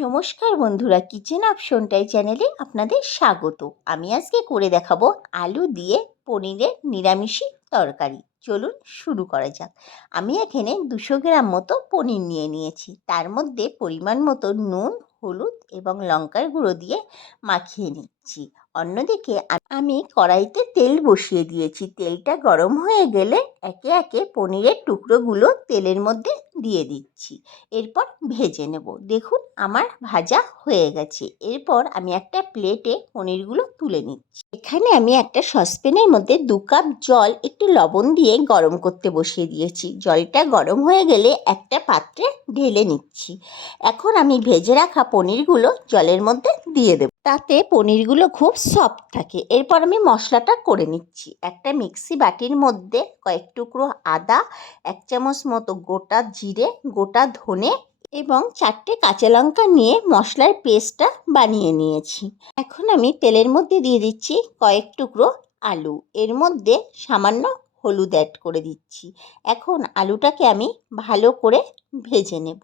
নমস্কার বন্ধুরা, কিচেন অপশনটাই চ্যানেলে আপনাদের স্বাগত। আমি আজকে করে দেখাবো আলু দিয়ে পনিরের নিরামিষি তরকারি। চলুন শুরু করা যাক। আমি এখানে 200 গ্রাম মতো পনির নিয়ে নিয়েছি। তার মধ্যে পরিমাণ মতো নুন, হলুদ এবং লঙ্কার গুঁড়ো দিয়ে মাখিয়ে নিচ্ছি। অন্যদিকে আমি কড়াইতে তেল বসিয়ে দিয়েছি। তেলটা গরম হয়ে গেলে একে একে পনিরের টুকরোগুলো তেলের মধ্যে দিয়ে দিচ্ছি। এরপর ভেজে নেব। দেখুন আমার ভাজা হয়ে গেছে। এরপর আমি একটা প্লেটে পনিরগুলো তুলে নিচ্ছি। এখানে আমি একটা সসপ্যানের মধ্যে 2 কাপ জল একটু লবণ দিয়ে গরম করতে বসিয়ে দিয়েছি। জলটা গরম হয়ে গেলে একটা পাত্রে ঢেলে নিচ্ছি। এখন আমি ভেজে রাখা পনিরগুলো জলের মধ্যে দিয়ে দেব, তাতে পনিরগুলো খুব সফট থাকে। এরপর আমি মশলাটা করে নিচ্ছি। একটা মিক্সি বাটির মধ্যে কয়েক টুকরো আদা, 1 চামচ মতো গোটা জিরে, গোটা ধনে এবং 4টে কাঁচা লঙ্কা নিয়ে মশলার পেস্টটা বানিয়ে নিয়েছি। এখন আমি তেলের মধ্যে দিয়ে দিচ্ছি কয়েক টুকরো আলু। এর মধ্যে সামান্য হলুদ অ্যাড করে দিচ্ছি। এখন আলুটাকে আমি ভালো করে ভেজে নেব।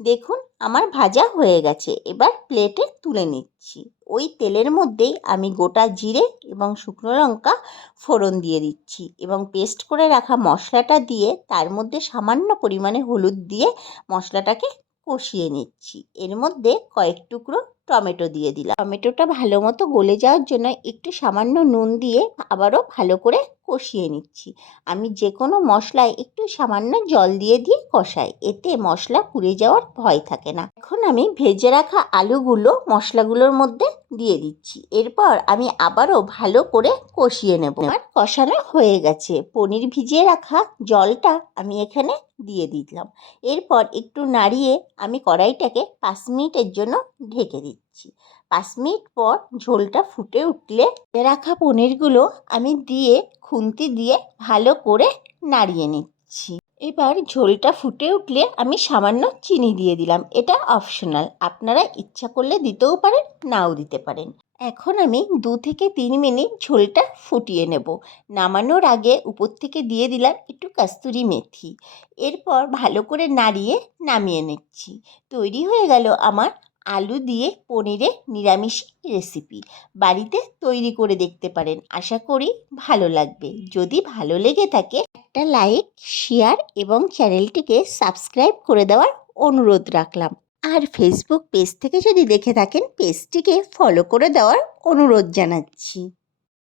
দেখুন আমার ভাজা হয়ে গেছে। এবার প্লেটে তুলে নিচ্ছি। ওই তেলের মধ্যেই আমি গোটা জিরে এবং শুকনো লঙ্কা ফোড়ন দিয়ে দিচ্ছি এবং পেস্ট করে রাখা মশলাটা দিয়ে তার মধ্যে সামান্য পরিমাণে হলুদ দিয়ে মশলাটাকে কষিয়ে নিচ্ছি। এর মধ্যে কয়েক টুকরো টমেটো দিয়ে দিলাম। টমেটোটা ভালো মতো গলে যাওয়ার জন্য একটু সামান্য নুন দিয়ে আবারও ভালো করে কষিয়ে নিচ্ছি। আমি যে কোনো মশলায় একটু সামান্য জল দিয়ে কষাই, এতে মশলা পুড়ে যাওয়ার ভয় থাকে না। এখন আমি ভেজে রাখা আলুগুলো মশলাগুলোর মধ্যে দিয়ে দিচ্ছি। এরপর আমি আবারও ভালো করে কষিয়ে নেব। আর কষানো হয়ে গেছে। পনির ভিজিয়ে রাখা জলটা আমি এখানে দিয়ে দিলাম। এরপর একটু নাড়িয়ে আমি কড়াইটাকে 5 মিনিটের জন্য ঢেকে দিচ্ছি। 5 মিনিট পর ঝোলটা ফুটে উঠলে রাখা পনিরগুলো আমি দিয়ে খুন্তি দিয়ে ভালো করে নাড়িয়ে নিচ্ছি। এবার ঝোলটা ফুটে উঠলে আমি সামান্য চিনি দিয়ে দিলাম। এটা অপশনাল, আপনারা ইচ্ছা করলে দিতেও পারেন, নাও দিতে পারেন। এখন আমি 2 থেকে 3 মিনিট ঝোলটা ফুটিয়ে নেব। নামানোর আগে উপর থেকে দিয়ে দিলাম একটু কস্তুরি মেথি। এরপর ভালো করে নাড়িয়ে নামিয়ে নিচ্ছি। তৈরি হয়ে গেল আমার আলু দিয়ে পনিরের নিরামিষ রেসিপি। বাড়িতে তৈরি করে দেখতে পারেন, আশা করি ভালো লাগবে। যদি ভালো লেগে থাকে একটা লাইক, শেয়ার এবং চ্যানেলটিকে সাবস্ক্রাইব করে দেওয়ার অনুরোধ রাখলাম। আর ফেসবুক পেজ থেকে যদি দেখে থাকেন, পেজটিকে ফলো করে দেওয়ার অনুরোধ জানাচ্ছি।